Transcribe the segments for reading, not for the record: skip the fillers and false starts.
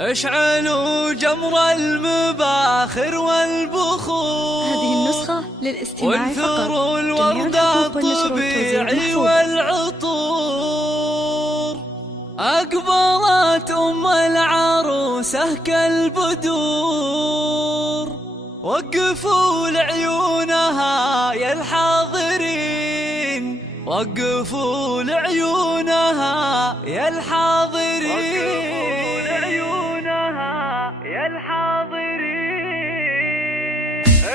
اشعلوا جمر المباخر والبخور. هذه النسخة للاستماع فقط. وانثروا الورد الطبيعي والعطور. أقبلت أم العروسة كالبدور. وقفوا لعيونها يا الحاضرين، وقفوا لعيونها يا الحاضرين، يا الحاضرين.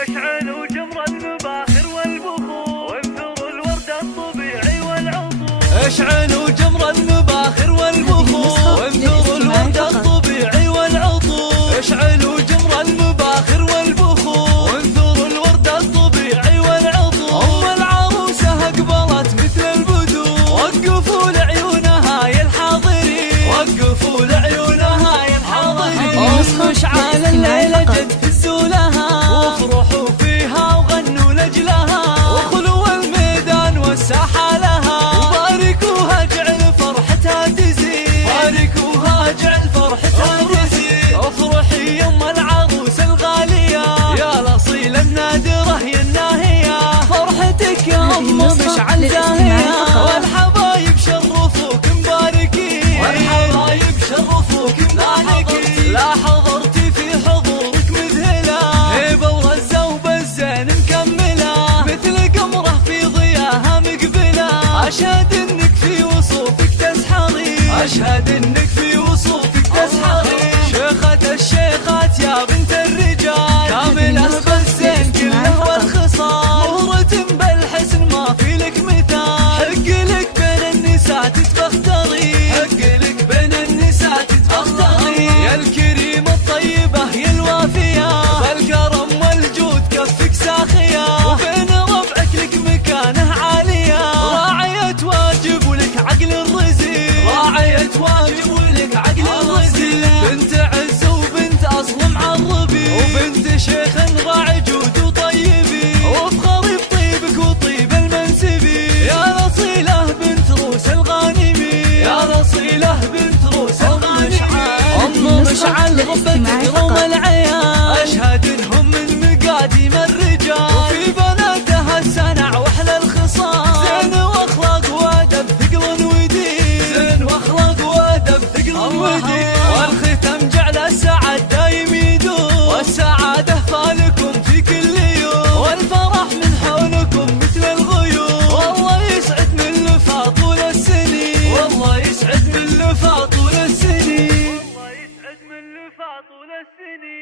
اشعلوا جمر المباخر والبخور. وانثروا الورد الطبيعي والعطور. اشعلوا جمر المباخر والبخور. وانثروا الورد الطبيعي والعطور. اشعلوا جمر المباخر والبخور. وانثروا الورد الطبيعي والعطور. ام العروسة اقبلت مثل البدور. وقفوا لعيونها يا الحاضرين، وقفوا لعيونها يا الحاضرين. مشعل الليلة جد هزوا لها، وافرحوا فيها وغنوا لجلها، وخلوا الميدان والساحة لها. وباركوها جعل فرحتها تزيد، باركوها جعل فرحتها تزيد. افرحي يم العروس الغالية يا الأصيلة النادرة يا الناهية. فرحتك يا أم مشعل زاهية. والحبايب شرفوك مباركين، والحبايب شرفوك مباركين. لا حضرتي في حضورك مذهلة، هيبة ورزة وبزين مكملة، مثل قمرة في ضياها مقبلة. أشهد انك في وصوفك تسحري، أشهد انك في وصوفك تسحري. شيخة الشيخات يا بنت الرجال، كاملة بالزين كله والخصال. مهرة بالحسن ما في لك مثال، حق لك بين النساء تتفختري، حق لك بين النساء تتفختري. يا الكريم الطيبة يا الوافية، بالكرم والجود كفك ساخية. وبين ربعك لك مكانه عالية، راعية واجب ولك عقل الرزيل، راعية واجب ولك عقل الرزيل. بنت عز وبنت أصل معربي، وبنت شيخ راعي جود وطيبي. وافخري بطيبك وطيب المنسبي، يا رصيلة بنت روس الغانمي، يا رصيلة بنت روس الغانمي. أم مشعل غبتك روم العيال، أشهد إنهم من مقاديم الرجال. وفي بناتها السنع وأحلى الخصال، زين وأخلاق وأدب ثقل ودين، زين وأخلاق وأدب ثقل ودين. والختم جعل السعد دايم يدوم، والسعادة فالكم في كل يوم. والفرح من حولكم مثل الغيوم، والله يسعد من لفا طول السنين، والله يسعد من لفا طول السنين، والله يسعد من لفا طول السنين.